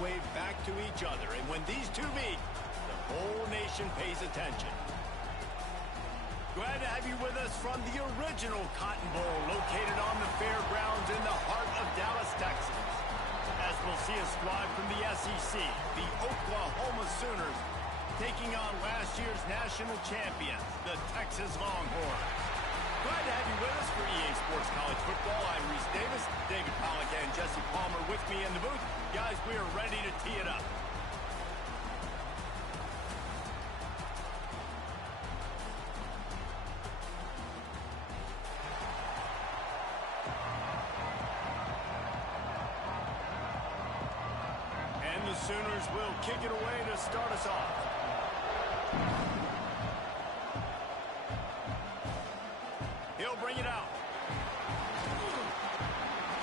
wave back to each other. And when these two meet, the whole nation pays attention. Glad to have you with us from the original Cotton Bowl, located on the fairgrounds in the heart of Dallas, Texas. As we'll see a squad from the SEC, the Oklahoma Sooners, taking on last year's national champions, the Texas Longhorns. Glad to have you with us for EA Sports College Football. I'm Reese Davis, David Pollock, and Jesse Palmer with me in the booth. Guys, we are ready to tee it up. And the Sooners will kick it away to start us off. He'll bring it out.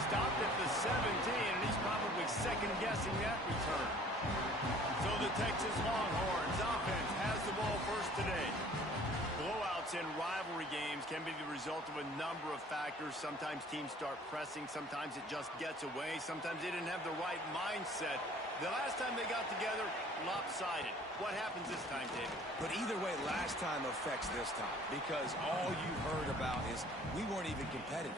Stopped at the 17, and he's probably second-guessing that return. So the Texas Longhorns offense has the ball first today. Blowouts in rivalry games can be the result of a number of factors. Sometimes teams start pressing. Sometimes it just gets away. Sometimes they didn't have the right mindset. The last time they got together, lopsided. What happens this time, David? But either way, last time affects this time, because all you've heard about is we weren't even competitive.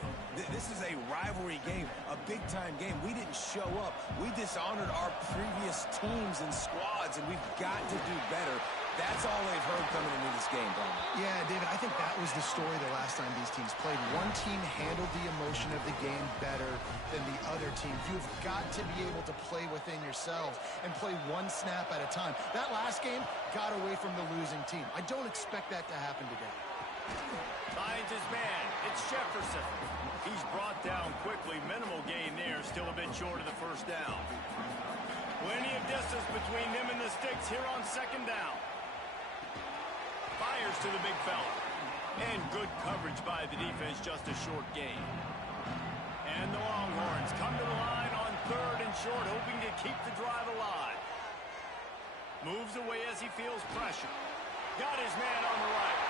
This is a rivalry game, a big-time game. We didn't show up. We dishonored our previous teams and squads, and we've got to do better. That's all they've heard coming into this game, Brian. Yeah, David, I think that was the story the last time these teams played. One team handled the emotion of the game better than the other team. You've got to be able to play within yourselves and play one snap at a time. That last game got away from the losing team. I don't expect that to happen today. Finds his man. It's Jefferson. He's brought down quickly. Minimal gain there. Still a bit short of the first down. Plenty of distance between him and the sticks here on second down. Fires to the big fella. And good coverage by the defense, just a short gain. And the Longhorns come to the line on third and short, hoping to keep the drive alive. Moves away as he feels pressure. Got his man on the right.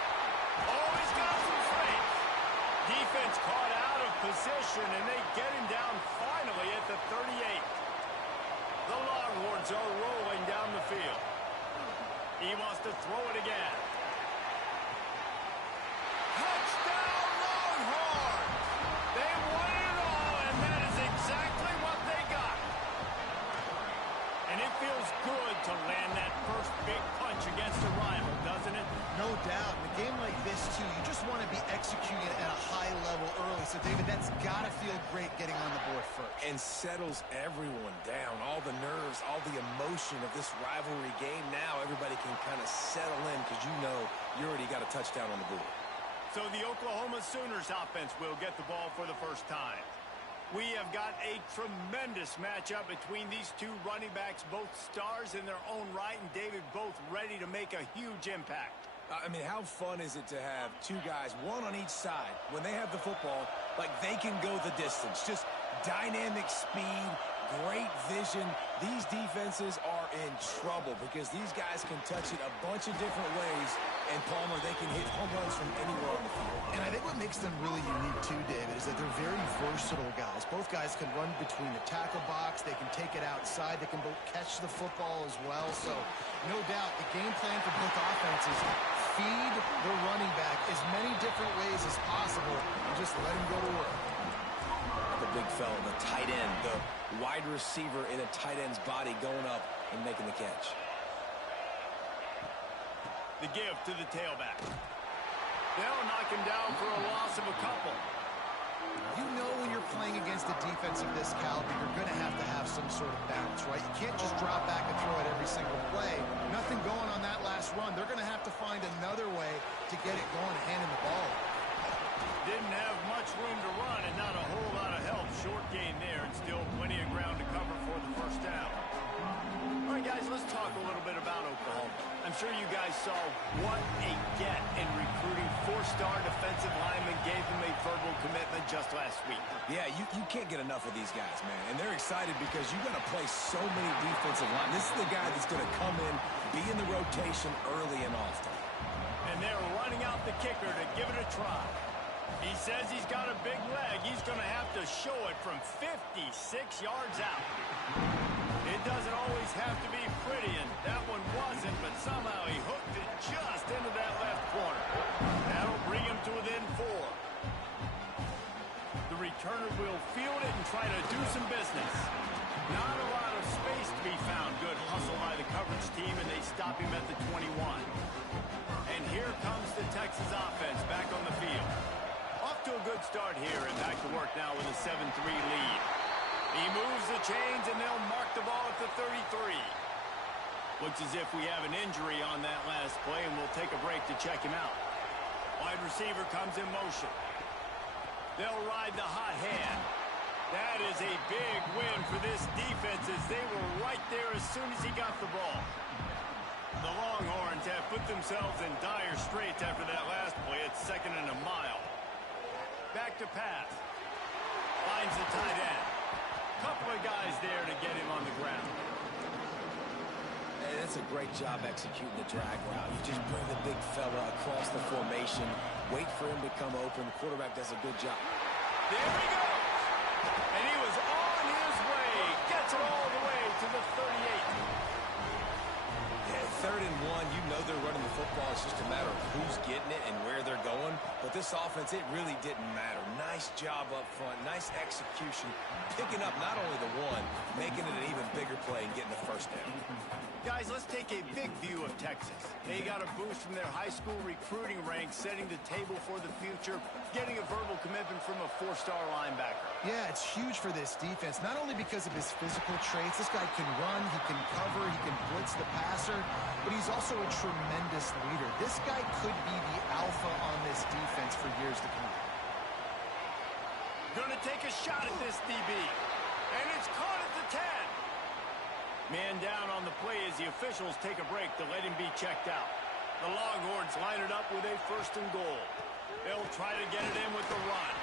Oh, he's got some space. Defense caught out of position, and they get him down finally at the 38. The Longhorns are rolling down the field. He wants to throw it again. Touchdown, Longhorns! They won it all, and that is exactly what they got. And it feels good to land that first big punch against a rival, doesn't it? No doubt. In a game like this, too, you just want to be executing at a high level early. So, David, that's got to feel great getting on the board first. And settles everyone down. All the nerves, all the emotion of this rivalry game. Now everybody can kind of settle in because you know you already got a touchdown on the board. So the Oklahoma Sooners offense will get the ball for the first time. We have got a tremendous matchup between these two running backs, both stars in their own right, and David, both ready to make a huge impact. I mean, how fun is it to have two guys, one on each side, when they have the football, like they can go the distance. Just dynamic speed, great vision. These defenses are in trouble because these guys can touch it a bunch of different ways. And, Palmer, they can hit home runs from anywhere on the field. And I think what makes them really unique, too, David, is that they're very versatile guys. Both guys can run between the tackle box. They can take it outside. They can both catch the football as well. So, no doubt, the game plan for both offenses, feed the running back as many different ways as possible and just let him go to work. The big fella, the tight end, the wide receiver in a tight end's body going up and making the catch. The give to the tailback. They'll knock him down for a loss of a couple. You know when you're playing against a defense of this caliber, you're going to have some sort of balance, right? You can't just drop back and throw it every single play. Nothing going on that last run. They're going to have to find another way to get it going, handing the ball. Didn't have much room to run and not a whole lot of help. Short gain there and still plenty of ground to cover for the first down. All right, guys, let's talk a little bit about Oklahoma. I'm sure you guys saw what a get in recruiting. Four-star defensive linemen gave them a verbal commitment just last week. Yeah, you can't get enough of these guys, man. And they're excited because you got to play so many defensive line. This is the guy that's going to come in, be in the rotation early and often. And they're running out the kicker to give it a try. He says he's got a big leg. He's going to have to show it from 56 yards out. It doesn't always have to be pretty, and that one wasn't, but somehow he hooked it just into that left corner. That'll bring him to within 4. The returner will field it and try to do some business. Not a lot of space to be found. Good hustle by the coverage team, and they stop him at the 21. And here comes the Texas offense back on the field. Off to a good start here, and back to work now with a 7-3 lead. He moves the chains, and they'll mark the ball at the 33. Looks as if we have an injury on that last play, and we'll take a break to check him out. Wide receiver comes in motion. They'll ride the hot hand. That is a big win for this defense, as they were right there as soon as he got the ball. The Longhorns have put themselves in dire straits after that last play. It's 2nd and a mile. Back to pass. Finds the tight end. Couple of guys there to get him on the ground. Hey, that's a great job executing the drag route. You just bring the big fella across the formation, wait for him to come open. The quarterback does a good job. There he goes. And he was on his way. Gets it all the way to the 38. Yeah, 3rd and 1, you know they're running the football. It's just a matter of who's getting it and where they're going. But this offense, it really didn't matter. Nice job up front, nice execution, picking up not only the one, making it an even bigger play and getting the first down. Guys, let's take a big view of Texas. They got a boost from their high school recruiting ranks, setting the table for the future, getting a verbal commitment from a 4-star linebacker. Yeah, it's huge for this defense, not only because of his physical traits. This guy can run, he can cover, he can blitz the passer, but he's also a tremendous leader. This guy could be the alpha on this defense for years to come. Gonna take a shot at this DB, and it's caught at the 10. Man down on the play as the officials take a break to let him be checked out. The Longhorns line it up with a 1st and goal. They'll try to get it in with the run.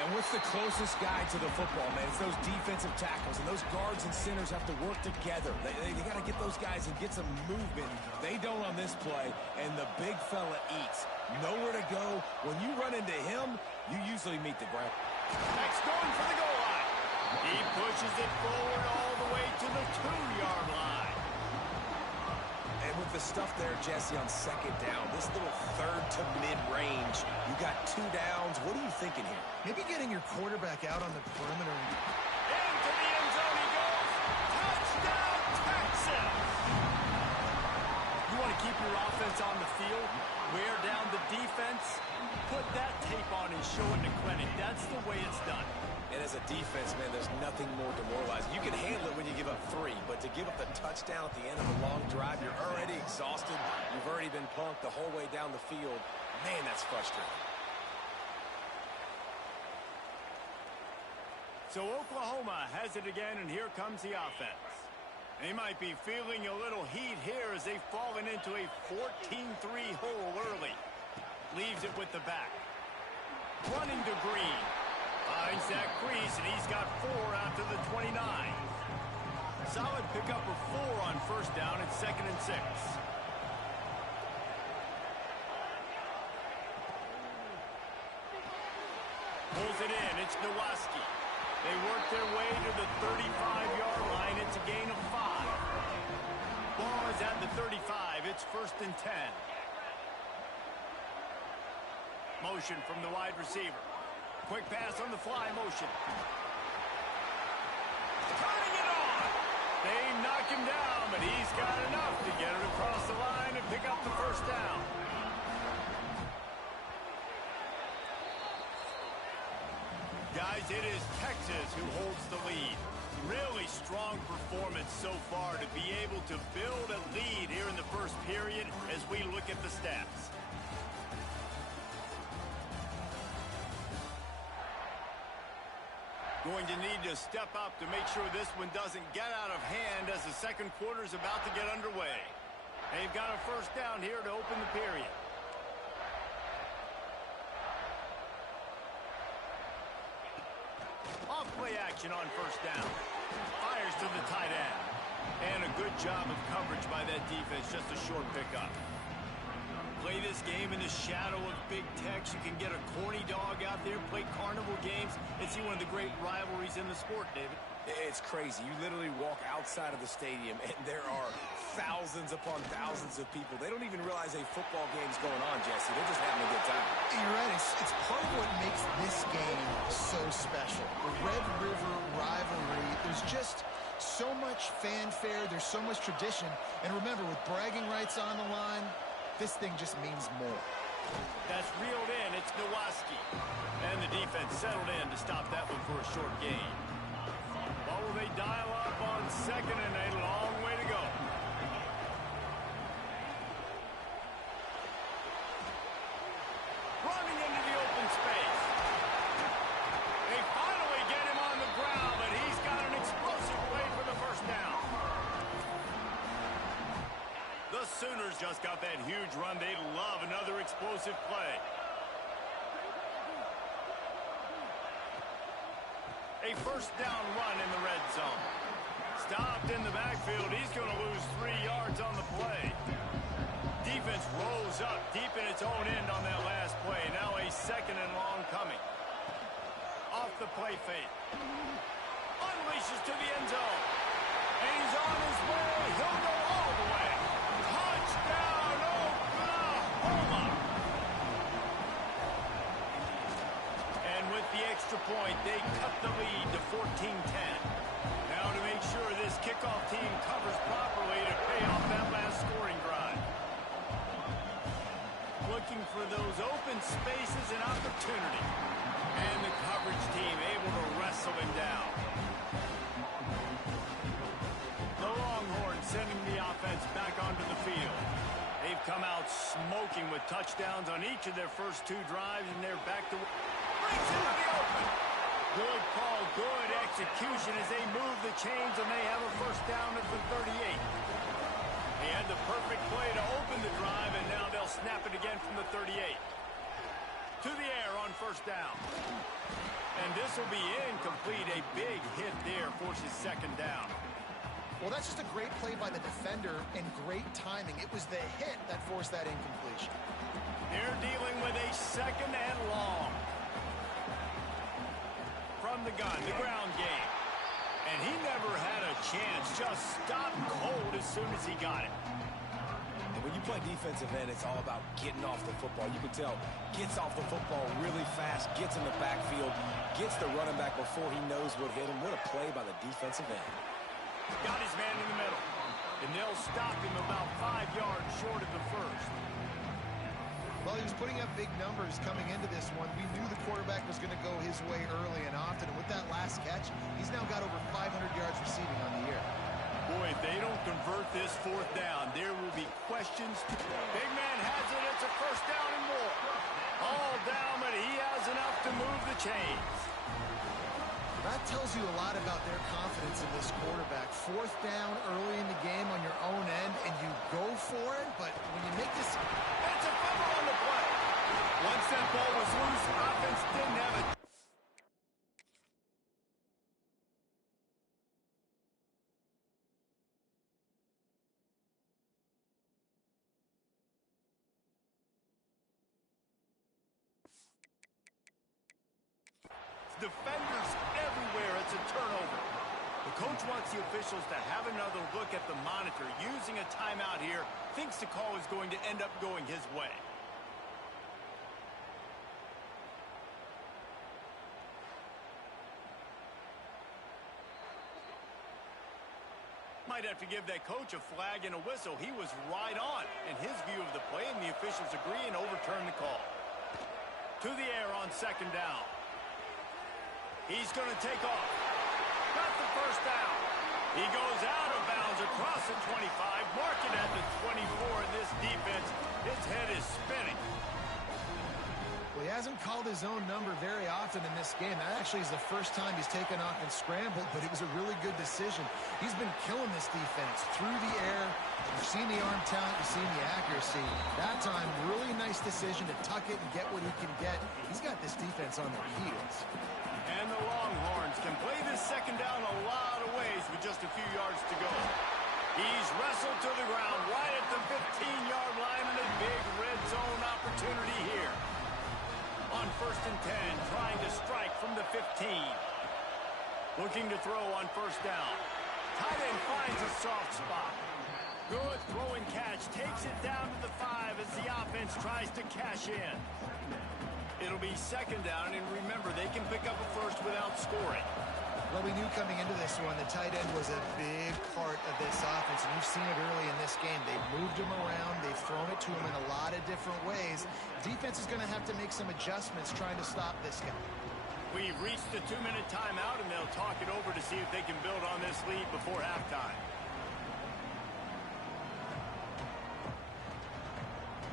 And what's the closest guy to the football, man? It's those defensive tackles, and those guards and centers have to work together. They got to get those guys and get some movement. They don't on this play, and the big fella eats. Nowhere to go. When you run into him, you usually meet the ground. Next going for the goal line. He pushes it forward all the way to the 2-yard line. And with the stuff there, Jesse, on 2nd down, this little 3rd to mid-range, you got 2 downs. What are you thinking here? Maybe getting your quarterback out on the perimeter. Into the end zone he goes. Touchdown, Texas! You want to keep your offense on the field, wear down the defense, put that tape on and show it to Krennic. That's the way it's done. And as a defense, man, there's nothing more demoralizing. You can handle it when you give up 3, but to give up the touchdown at the end of a long drive, you're already exhausted. You've already been punked the whole way down the field. Man, that's frustrating. So Oklahoma has it again, and here comes the offense. They might be feeling a little heat here as they've fallen into a 14-3 hole early. Leaves it with the back. Running to Green. Finds that crease, and he's got 4 out to the 29. Solid pickup of 4 on 1st down. It's 2nd and 6. Pulls it in. It's Nowaski. They work their way to the 35-yard line. It's a gain of 5. Ball is at the 35. It's 1st and 10. Motion from the wide receiver. Quick pass on the fly motion. Turning it on. They knock him down, but he's got enough to get it across the line and pick up the 1st down. Guys, it is Texas who holds the lead. Really strong performance so far to be able to build a lead here in the 1st period as we look at the stats. Going to need to step up to make sure this one doesn't get out of hand as the 2nd quarter is about to get underway. They've got a 1st down here to open the period. Off play action on 1st down. Fires to the tight end. And a good job of coverage by that defense, just a short pickup. Play this game in the shadow of big Tex, you can get a corny dog out there, play carnival games, and see one of the great rivalries in the sport, David. It's crazy. You literally walk outside of the stadium, and there are thousands upon thousands of people. They don't even realize a football game's going on, Jesse. They're just having a good time. You're right. It's part of what makes this game so special. The Red River rivalry, there's just so much fanfare. There's so much tradition. And remember, with bragging rights on the line, this thing just means more. That's reeled in. It's Nowaski. And the defense settled in to stop that one for a short gain. What will they dial up on second and a long way to go? Running into the open space. They finally get him on the ground, but he's got an explosive play for the first down. The Sooners just got that huge run. They love another explosive play. A first down run in the red zone. Stopped in the backfield. He's going to lose 3 yards on the play. Defense rolls up deep in its own end on that last play. Now a second and long coming. Off the play fake. Unleashes to the end zone. And he's on his way. He'll go all the way. Touchdown, Oklahoma! And with the extra point, they cut the lead to 14-10. Now to make sure this kickoff team covers properly to pay off that last scoring drive. Looking for those open spaces and opportunity. And the coverage team able to wrestle him down. The Longhorns sending the offense back onto the field. They've come out smoking with touchdowns on each of their first 2 drives, and they're back to... Breaks into the open. Good call, good execution as they move the chains, and they have a first down at the 38. They had the perfect play to open the drive, and now they'll snap it again from the 38. To the air on first down. And this will be incomplete. A big hit there forces second down. Well, that's just a great play by the defender and great timing. It was the hit that forced that incompletion. They're dealing with a second and long. From the gun, the ground game. And he never had a chance. Just stopped cold as soon as he got it. And when you play defensive end, it's all about getting off the football. You can tell, gets off the football really fast, gets in the backfield, gets the running back before he knows what hit him. What a play by the defensive end. Got his man in the middle. And they'll stop him about 5 yards short of the first. Well, he was putting up big numbers coming into this one. We knew the quarterback was going to go his way early and often. And with that last catch, he's now got over 500 yards receiving on the year. Boy, if they don't convert this fourth down, there will be questions. Big man has it. It's a first down and more. All down, but he has enough to move the chains. That tells you a lot about their confidence in this quarterback. Fourth down early in the game on your own end, and you go for it, but when you make this... It's a fumble on the play. Once that ball was loose, offense didn't have it. Defenders everywhere. It's a turnover. The coach wants the officials to have another look at the monitor. Using a timeout here, thinks the call is going to end up going his way. Might have to give that coach a flag and a whistle. He was right on in his view of the play, and the officials agree and overturn the call. To the air on second down. He's going to take off. Got the first down. He goes out of bounds across the 25, marking at the 24 in this defense. His head is spinning. Well, he hasn't called his own number very often in this game. That actually is the first time he's taken off and scrambled, but it was a really good decision. He's been killing this defense through the air. You've seen the arm talent, you've seen the accuracy. That time, really nice decision to tuck it and get what he can get. He's got this defense on their heels. And the Longhorns can play this second down a lot of ways with just a few yards to go. He's wrestled to the ground right at the 15-yard line, and a big red zone opportunity here. On 1st and 10, trying to strike from the 15. Looking to throw on 1st down. Tight end finds a soft spot. Good throw and catch. Takes it down to the 5 as the offense tries to cash in. It'll be 2nd down, and remember, they can pick up a first without scoring. Well, we knew coming into this one, the tight end was a big part of this offense, and you've seen it early in this game. They've moved him around. They've thrown it to him in a lot of different ways. Defense is going to have to make some adjustments trying to stop this guy. We've reached the 2-minute timeout, and they'll talk it over to see if they can build on this lead before halftime.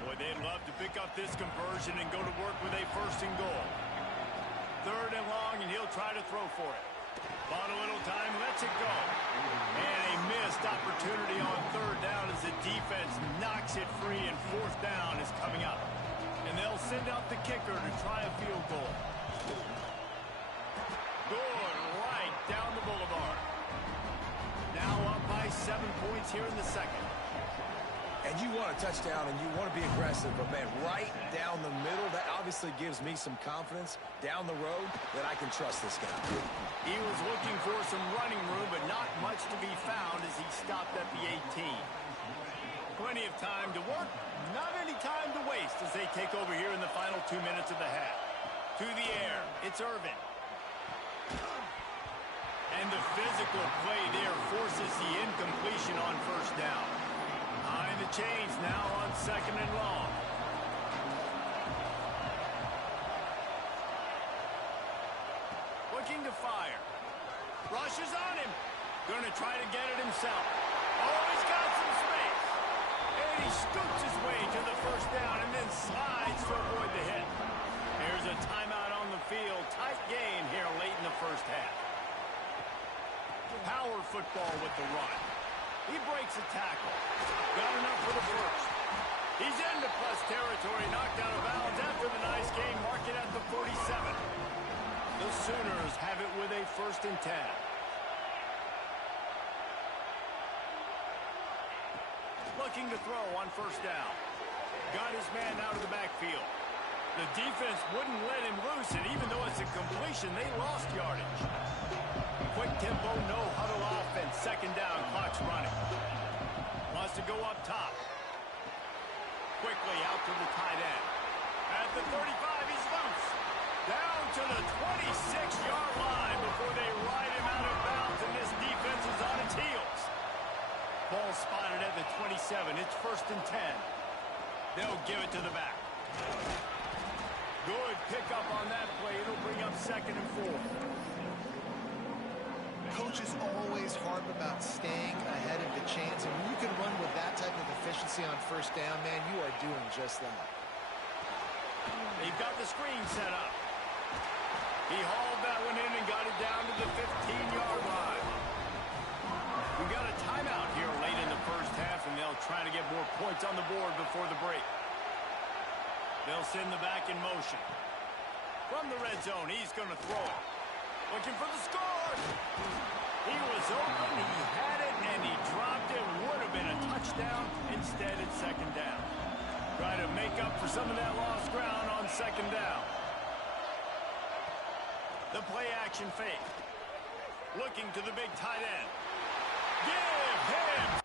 Boy, they'd love to pick up this conversion and go to work with a 1st and goal. 3rd and long, and he'll try to throw for it. Bought a little time, lets it go. And a missed opportunity on 3rd down as the defense knocks it free, and 4th down is coming up. And they'll send out the kicker to try a field goal. Good, right down the boulevard. Now up by 7 points here in the 2nd. And you want a touchdown and you want to be aggressive, but man, right down the middle, that obviously gives me some confidence down the road that I can trust this guy. He was looking for some running room, but not much to be found as he stopped at the 18. Plenty of time to work, not any time to waste as they take over here in the final 2 minutes of the half. To the air, it's Irvin. And the physical play there forces the incompletion on 1st down. Behind the chains now on 2nd and long. Looking to fire. Rushes on him. Going to try to get it himself. Oh, he's got some space. And he scoops his way to the 1st down and then slides to avoid the hit. Here's a timeout on the field. Tight game here late in the 1st half. Power football with the run. He breaks a tackle. Got enough for the 1st. He's into plus territory, knocked out of bounds after the nice game. Mark it at the 47. The Sooners have it with a 1st and 10. Looking to throw on 1st down. Got his man out of the backfield. The defense wouldn't let him loose, and even though it's a completion, they lost yardage. Quick tempo, no huddle offense. 2nd down, clock's running. Wants to go up top. Quickly out to the tight end. At the 35, he's loose. Down to the 26-yard line before they ride him out of bounds, and this defense is on its heels. Ball spotted at the 27. It's 1st and 10. They'll give it to the back. Good pickup on that play. It'll bring up 2nd and 4. Coaches always harp about staying ahead of the chains, and when you can run with that type of efficiency on 1st down, man, you are doing just that. They've got the screen set up. He hauled that one in and got it down to the 15-yard line. We've got a timeout here late in the 1st half, and they'll try to get more points on the board before the break. They'll send the back in motion. From the red zone, he's going to throw it. Looking for the score. He was open, he had it, and he dropped it. Would have been a touchdown. Instead, it's 2nd down. Try to make up for some of that lost ground on 2nd down. The play action fake. Looking to the big tight end. Give him.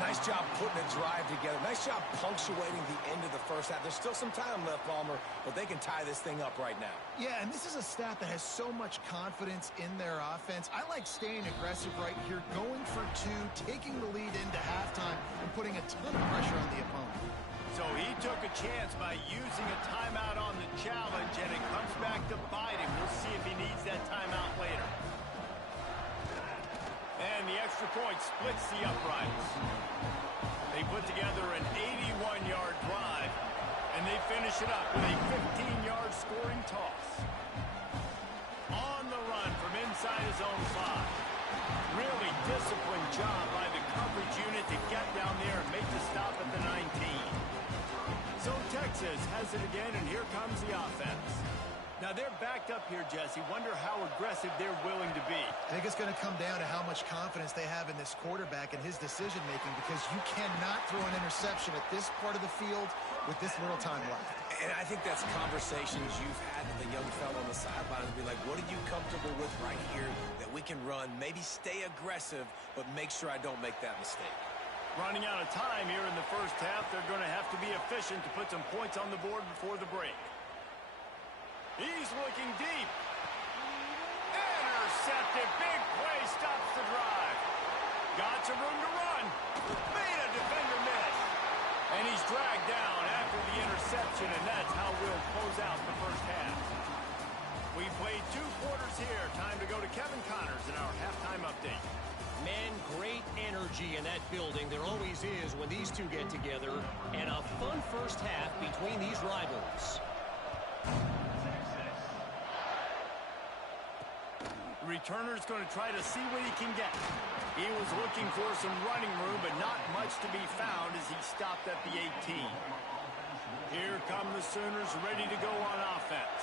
Nice job putting a drive together. Nice job punctuating the end of the 1st half. There's still some time left, Palmer, but they can tie this thing up right now. Yeah, and this is a staff that has so much confidence in their offense. I like staying aggressive right here, going for 2, taking the lead into halftime, and putting a ton of pressure on the opponent. So he took a chance by using a timeout on the challenge, and it comes back to bite him. We'll see if he needs that timeout later. And the extra point splits the uprights. They put together an 81-yard drive, and they finish it up with a 15-yard scoring toss. On the run from inside his own 5. Really disciplined job by the coverage unit to get down there and make the stop at the 19. So Texas has it again, and here comes the offense. Now they're backed up here, Jesse. Wonder how aggressive they're willing to be. I think it's going to come down to how much confidence they have in this quarterback and his decision-making, because you cannot throw an interception at this part of the field with this little time left. And I think that's conversations you've had with a young fellow on the sideline and be like, what are you comfortable with right here that we can run? Maybe stay aggressive, but make sure I don't make that mistake. Running out of time here in the first half. They're going to have to be efficient to put some points on the board before the break. He's looking deep. Intercepted. Big play stops the drive. Got some room to run. Made a defender miss. And he's dragged down after the interception, and that's how we'll close out the first half. We played 2 quarters here. Time to go to Kevin Connors in our halftime update. Man, great energy in that building. There always is when these two get together. And a fun first half between these rivals. Returner's going to try to see what he can get. He was looking for some running room, but not much to be found as he stopped at the 18. Here come the Sooners ready to go on offense.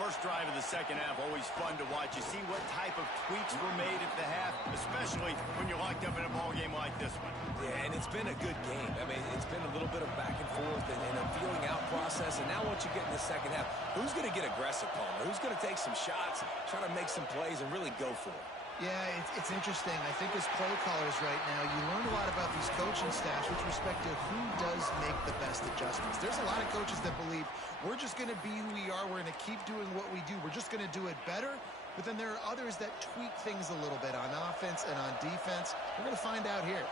First drive of the second half, always fun to watch. You see what type of tweaks were made at the half, especially when you're locked up in a ball game like this one. Yeah, and it's been a good game. I mean, it's been a little bit of back and forth and a feeling out process. And now once you get in the second half, who's going to get aggressive, Palmer? Who's going to take some shots, try to make some plays, and really go for it? Yeah, it's interesting. I think as play callers right now, you learn a lot about these coaching staffs with respect to who does make the best adjustments. There's a lot of coaches that believe we're just going to be who we are. We're going to keep doing what we do. We're just going to do it better. But then there are others that tweak things a little bit on offense and on defense. We're going to find out here.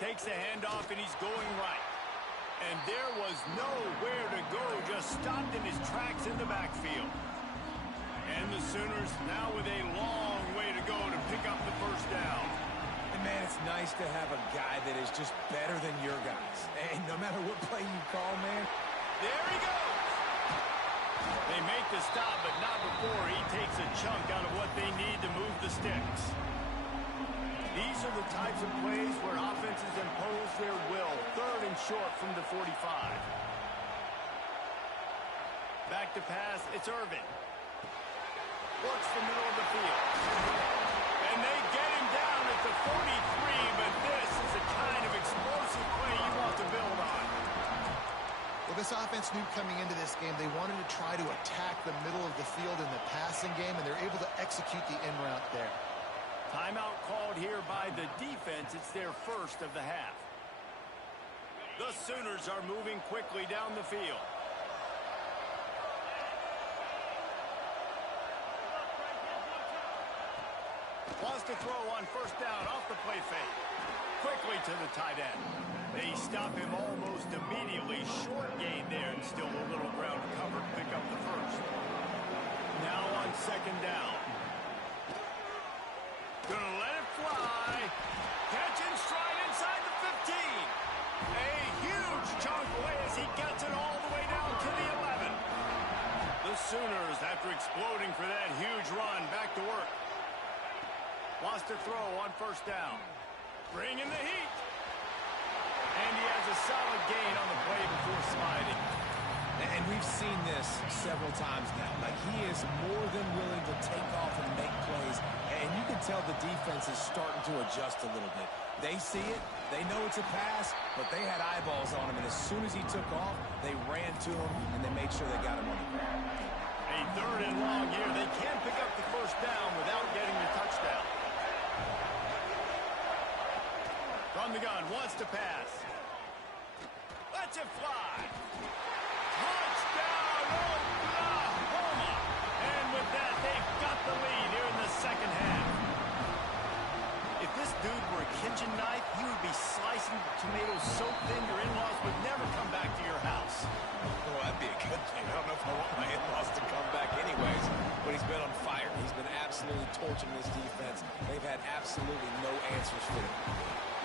Takes a handoff, and he's going right. And there was nowhere to go, just stopped in his tracks in the backfield. And the Sooners now with a long way to go to pick up the first down. And man, it's nice to have a guy that is just better than your guys. And no matter what play you call, man. There he goes. They make the stop, but not before he takes a chunk out of what they need to move the sticks. These are the types of plays where offenses impose their will. 3rd and short from the 45. Back to pass, it's Irvin. Works the middle of the field. And they get him down at the 43, but this is the kind of explosive play you want to build on. Well, this offense knew coming into this game they wanted to try to attack the middle of the field in the passing game, and they're able to execute the in route there. Timeout called here by the defense. It's their first of the half. The Sooners are moving quickly down the field. Wants to throw on first down off the play fake. Quickly to the tight end. They stop him almost immediately. Short gain there and still a little ground covered. Pick up the first. Now on second down. Gonna let it fly. Catch and stride inside the 15. A huge chunk away as he gets it all the way down to the 11. The Sooners, after exploding for that huge run, back to work. Wants to throw on first down. Bring in the heat. And he has a solid gain on the play before sliding. And we've seen this several times now. Like, he is more than willing to take off and make plays. And you can tell the defense is starting to adjust a little bit. They see it. They know it's a pass, but they had eyeballs on him. And as soon as he took off, they ran to him, and they made sure they got him on the ground. A 3rd and long here. They can pick up the first down without getting the touchdown. From the gun, wants to pass. Lets it fly. Touchdown, Oklahoma! And with that, they've got the lead here in the second half. If this dude were a kitchen knife, he would be slicing tomatoes so thin your in-laws would never come back to your house. Well, that'd be a good thing. I don't know if I want my in-laws to come back anyways, but he's been on fire. He's been absolutely torching this defense. They've had absolutely no answers for him.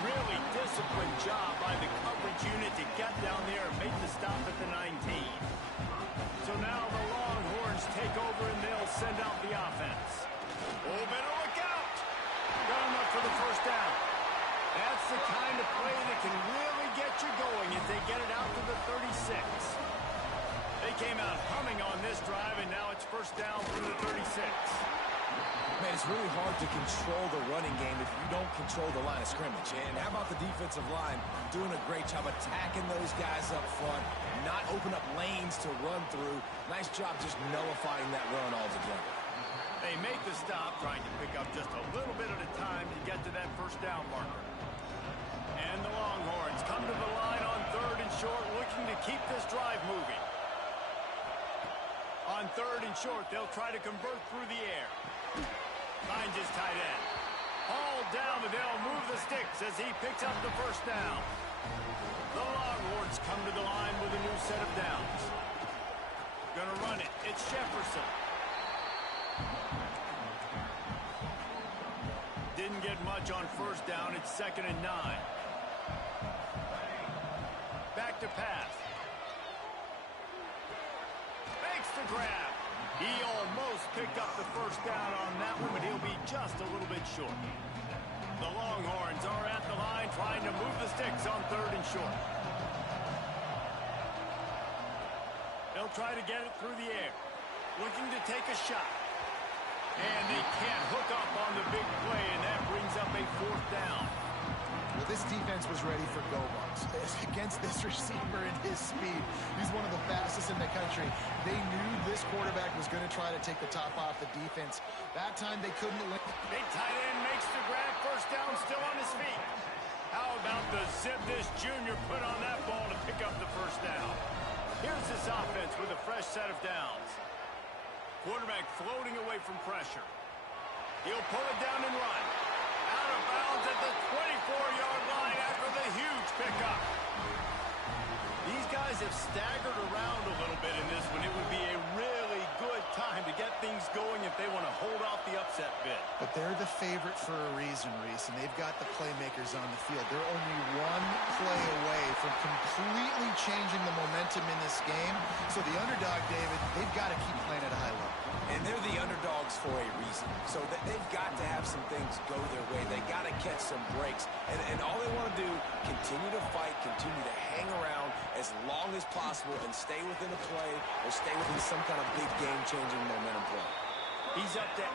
Really disciplined job by the coverage unit to get down there and make the stop at the 19. So now the Longhorns take over and they'll send out the offense. it's really hard to control the running game if you don't control the line of scrimmage. And how about the defensive line doing a great job attacking those guys up front, not open up lanes to run through. Nice job just nullifying that run altogether. They make the stop, trying to pick up just a little bit at a time to get to that first down marker. And the Longhorns come to the line on 3rd and short, looking to keep this drive moving. On 3rd and short, they'll try to convert through the air. Finds his tight end. Hauled down, but they'll move the sticks as he picks up the first down. The Longhorns come to the line with a new set of downs. Gonna run it. It's Jefferson. Didn't get much on first down. It's 2nd and 9. Back to pass. Makes the grab. He almost picked up the first down on that one, but he'll be just a little bit short. The Longhorns are at the line trying to move the sticks on 3rd and short. They'll try to get it through the air. Looking to take a shot. And they can't hook up on the big play, and that brings up a 4th down. Well, this defense was ready for go-balls. Against this receiver and his speed, he's one of the fastest in the country. They knew this quarterback was going to try to take the top off the defense. That time they couldn't win. Big tight end makes the grab. First down, still on his feet. How about the zip this junior put on that ball to pick up the first down? Here's this offense with a fresh set of downs. Quarterback floating away from pressure. He'll pull it down and run. Out of bounds at the 24-yard line after the huge pickup. These guys have staggered around a little bit in this one. It would be a really good time to get things going if they want to hold off the upset bid. But they're the favorite for a reason, Reese, and they've got the playmakers on the field. They're only one play away from completely changing the momentum in this game. So the underdog, David, they've got to keep playing at a high level. And they're the underdogs for a reason. So they've got to have some things go their way. They got to catch some breaks. And all they want to do, continue to fight, continue to hang around as long as possible and stay within a play or stay within some kind of big game-changing momentum play. He's up to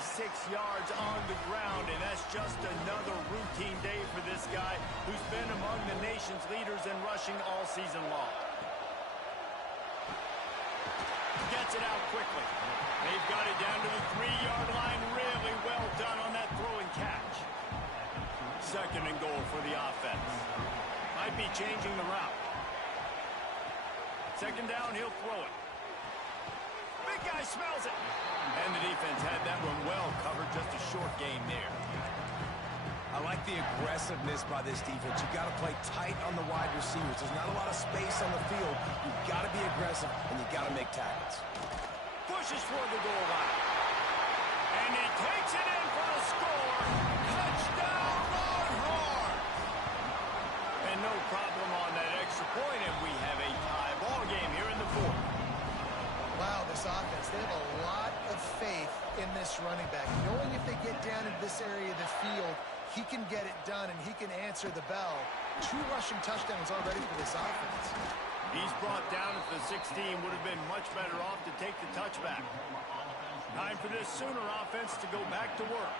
86 yards on the ground, and that's just another routine day for this guy who's been among the nation's leaders in rushing all season long. Gets it out quickly. They've got it down to the 3-yard line. Really well done on that throw and catch. 2nd and goal for the offense. Might be changing the route. 2nd down, he'll throw it. Big guy smells it. And the defense had that one well covered. Just a short game there. I like the aggressiveness by this defense. You've got to play tight on the wide receivers. There's not a lot of space on the field. You've got to be aggressive, and you've got to make tackles. Pushes for the goal line. And he takes it in for the score. Touchdown, Longhorns! And no problem on that extra point, and we have a tie ball game here in the 4th. Wow, this offense, they have a lot of faith in this running back. Knowing if they get down into this area of the field, he can get it done and he can answer the bell. 2 rushing touchdowns already for this offense. He's brought down at the 16. Would have been much better off to take the touchback. Time for this Sooner offense to go back to work.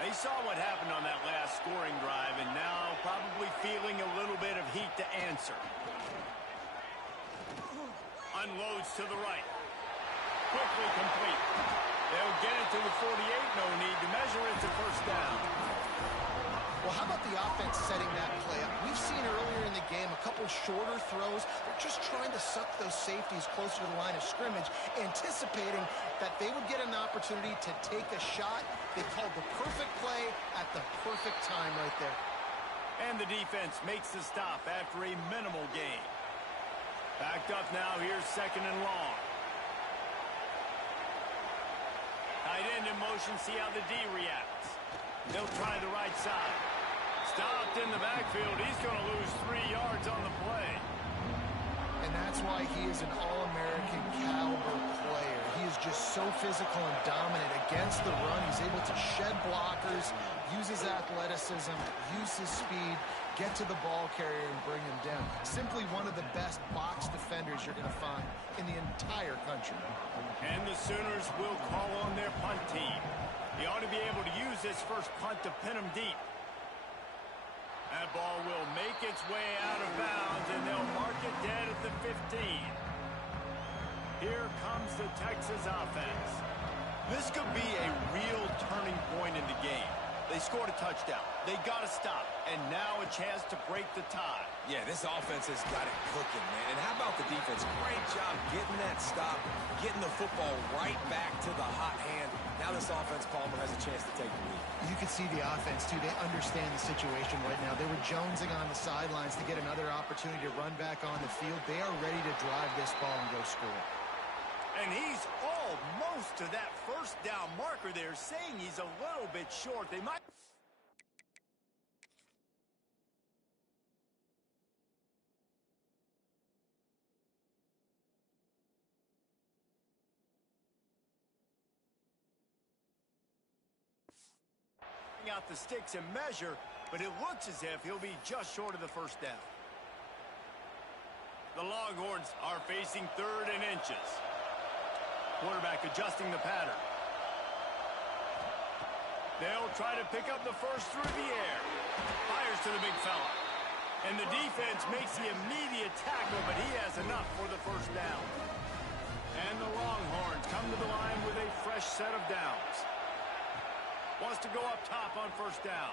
They saw what happened on that last scoring drive, and now probably feeling a little bit of heat to answer. Unloads to the right. Quickly complete. They'll get it to the 48. No need to measure it to first down. Well, how about the offense setting that play up? We've seen earlier in the game a couple shorter throws. They're just trying to suck those safeties closer to the line of scrimmage, anticipating that they would get an opportunity to take a shot. They called the perfect play at the perfect time right there. And the defense makes the stop after a minimal gain. Backed up now, here's 2nd and long. Tight end in motion, see how the D reacts. They'll try the right side. Stopped in the backfield. He's going to lose 3 yards on the play. And that's why he is an All-American caliber player. He is just so physical and dominant against the run. He's able to shed blockers, use his athleticism, use his speed, get to the ball carrier and bring him down. Simply one of the best box defenders you're going to find in the entire country. And the Sooners will call on their punt team. The audience this first punt to pin them deep. That ball will make its way out of bounds, and they'll mark it dead at the 15. Here comes the Texas offense. This could be a real turning point in the game. They scored a touchdown. They got to stop. And now a chance to break the tie. Yeah, this offense has got it cooking, man. And how about the defense? Great job getting that stop, getting the football right back to the hot hand. Now this offense, Palmer, has a chance to take the lead. You can see the offense, too. They understand the situation right now. They were jonesing on the sidelines to get another opportunity to run back on the field. They are ready to drive this ball and go score. And he's almost to that first down marker there, saying he's a little bit short. They might... out the sticks and measure, but it looks as if he'll be just short of the first down. The Longhorns are facing 3rd and inches. Quarterback adjusting the pattern. They'll try to pick up the first through the air. Fires to the big fella. And the defense makes the immediate tackle, but he has enough for the first down. And the Longhorns come to the line with a fresh set of downs. Wants to go up top on first down.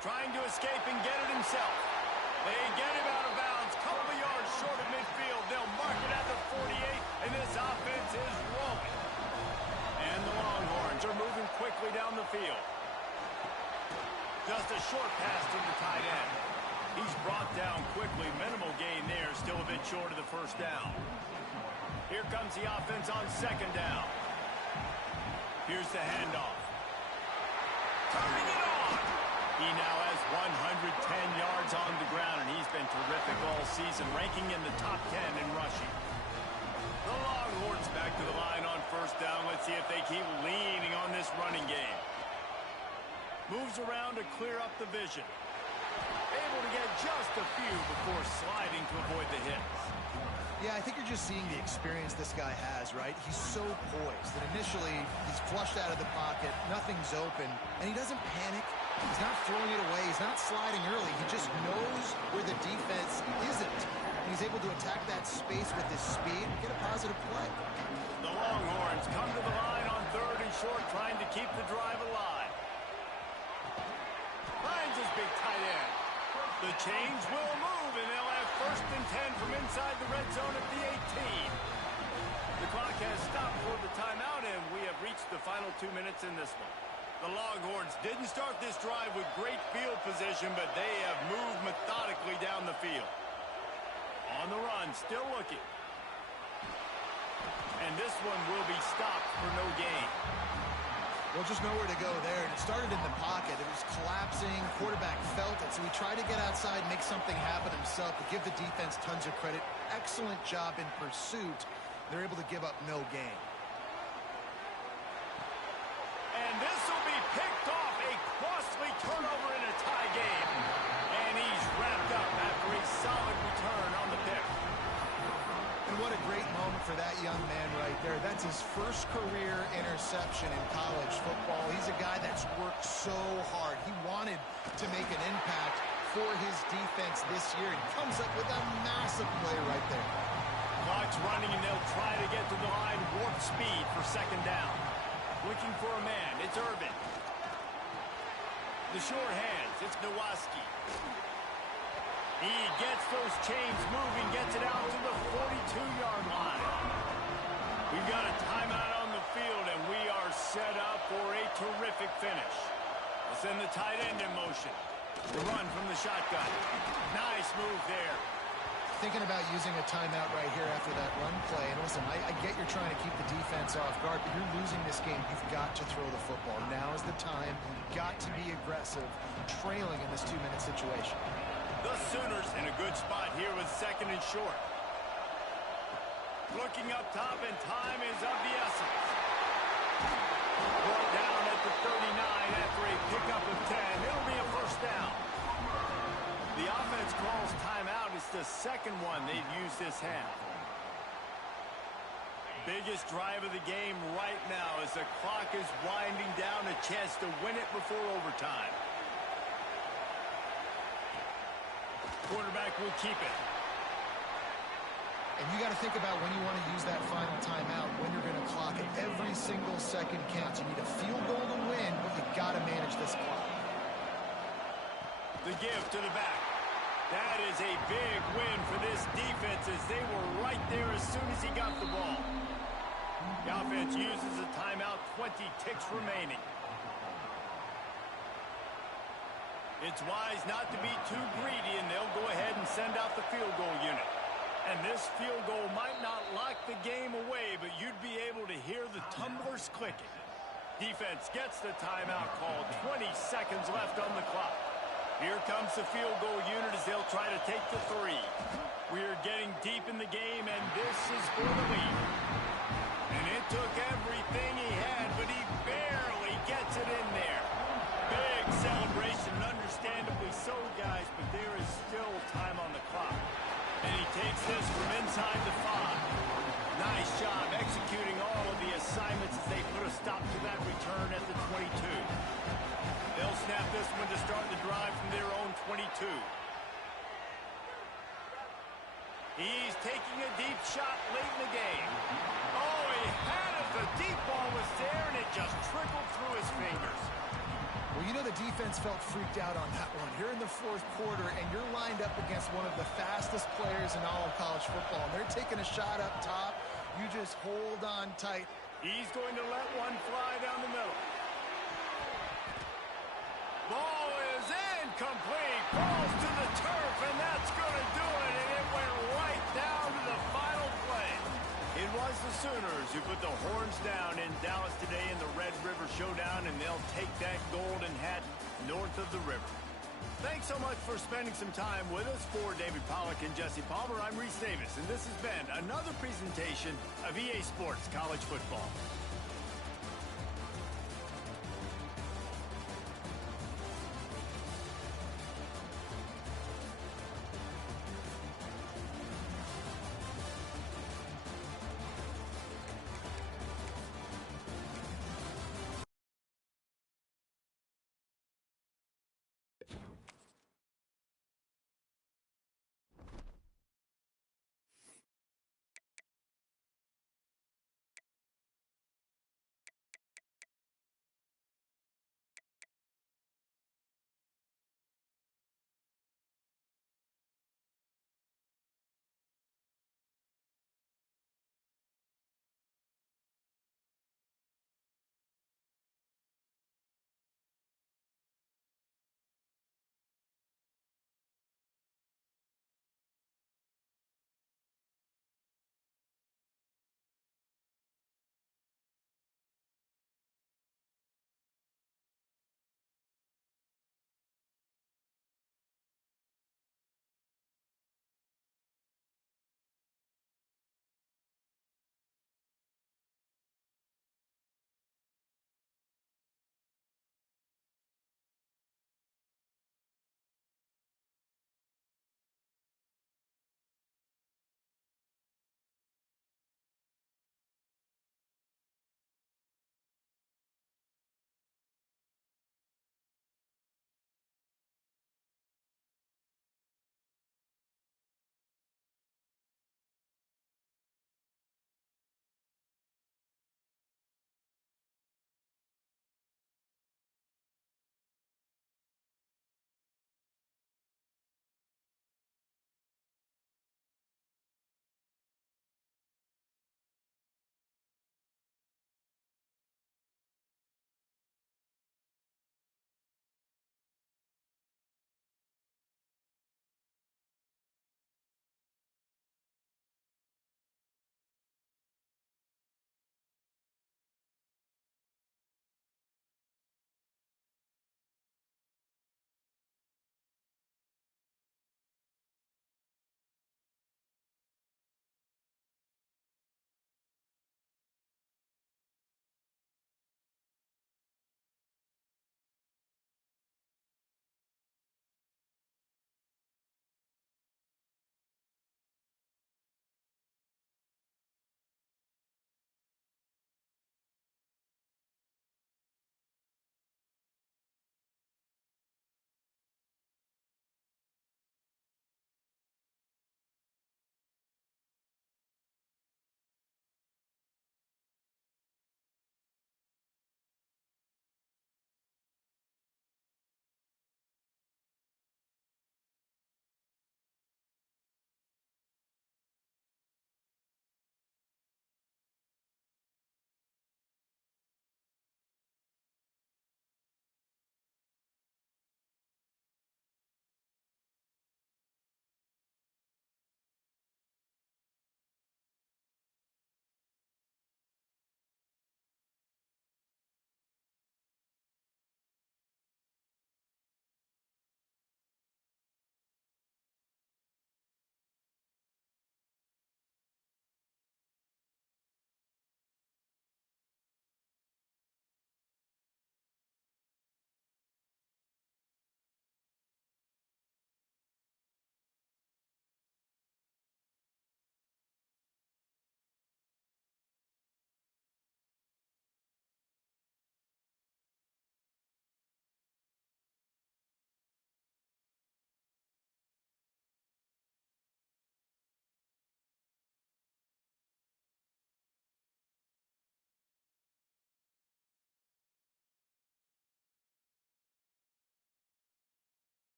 Trying to escape and get it himself. They get him out of bounds. Couple of yards short of midfield. They'll mark it at the 48, and this offense is rolling. And the Longhorns are moving quickly down the field. Just a short pass to the tight end. He's brought down quickly. Minimal gain there. Still a bit short of the first down. Here comes the offense on second down. Here's the handoff. Turning it on. He now has 110 yards on the ground, and he's been terrific all season, ranking in the top 10 in rushing. The Longhorns back to the line on first down. Let's see if they keep leaning on this running game. Moves around to clear up the vision. Able to get just a few before sliding to avoid the hits. Yeah, I think you're just seeing the experience this guy has, right? He's so poised that initially he's flushed out of the pocket, nothing's open, and he doesn't panic. He's not throwing it away. He's not sliding early. He just knows where the defense isn't. And he's able to attack that space with his speed and get a positive play. The Longhorns come to the line on 3rd and short, trying to keep the drive alive. Finds his big tight end. The chains will move, and they'll have 1st and 10 from inside the red zone at the 18. The clock has stopped for the timeout, and we have reached the final 2 minutes in this one. The Longhorns didn't start this drive with great field position, but they have moved methodically down the field. On the run, still looking. And this one will be stopped for no gain. Well, just nowhere to go there. And it started in the pocket. It was collapsing. Quarterback felt it, so he tried to get outside and make something happen himself, but give the defense tons of credit. Excellent job in pursuit. They're able to give up no gain. And this will be picked off. A costly turnover in a tie game. And he's wrapped up after a solid return on the pick. And what a great moment for that young man right there. That's his first career interception in college football. He's a guy that's worked so hard. He wanted to make an impact for his defense this year. He comes up with a massive play right there. Clock's running, and they'll try to get to the line warp speed for second down. Looking for a man. It's Irvin. The short hands. It's Nowaski. He gets those chains moving, gets it out to the 42-yard line. We've got a timeout on the field, and we are set up for a terrific finish. We'll send the tight end in motion. The run from the shotgun. Nice move there. Thinking about using a timeout right here after that run play. And listen, I get you're trying to keep the defense off guard, but you're losing this game. You've got to throw the football. Now is the time. You've got to be aggressive, trailing in this 2-minute situation. The Sooners in a good spot here with second and short. Looking up top, and time is of the essence. Brought down at the 39 after a pickup of 10. It'll be a first down. The offense calls timeout. It's the second one they've used this half. biggest drive of the game right now as the clock is winding down, a chance to win it before overtime. Quarterback will keep it. And you got to think about when you want to use that final timeout, when you're going to clock it. Every single second counts. You need a field goal to win, but you got to manage this clock. The give to the back. That is a big win for this defense as they were right there as soon as he got the ball. The offense uses a timeout, 20 ticks remaining. It's wise not to be too greedy, and they'll go ahead and send out the field goal unit. And this field goal might not lock the game away, but you'd be able to hear the tumblers clicking. Defense gets the timeout called. 20 seconds left on the clock. Here comes the field goal unit as they'll try to take the three. We're getting deep in the game, and this is for the lead. And it took everything he had, but he barely gets it in there. Big celebration, understandably so, guys, but there is still time on the clock. And he takes this from inside the 5. Nice job executing all of the assignments as they put a stop to that return at the 22. They'll snap this one to start the drive from their own 22. He's taking a deep shot late in the game. Oh, he had it. The deep ball was there, and it just trickled through his fingers. Well, you know the defense felt freaked out on that one. You're in the fourth quarter, and you're lined up against one of the fastest players in all of college football. And they're taking a shot up top. You just hold on tight. He's going to let one fly down the middle. Ball is incomplete. Falls to the turf, and that's going to do it. And it went right down to the final play. It was the Sooners who put the horns down in Dallas today in the Red River Showdown, and they'll take that golden hat north of the river. Thanks so much for spending some time with us. For David Pollack and Jesse Palmer, I'm Reese Davis, and this has been another presentation of EA Sports College Football.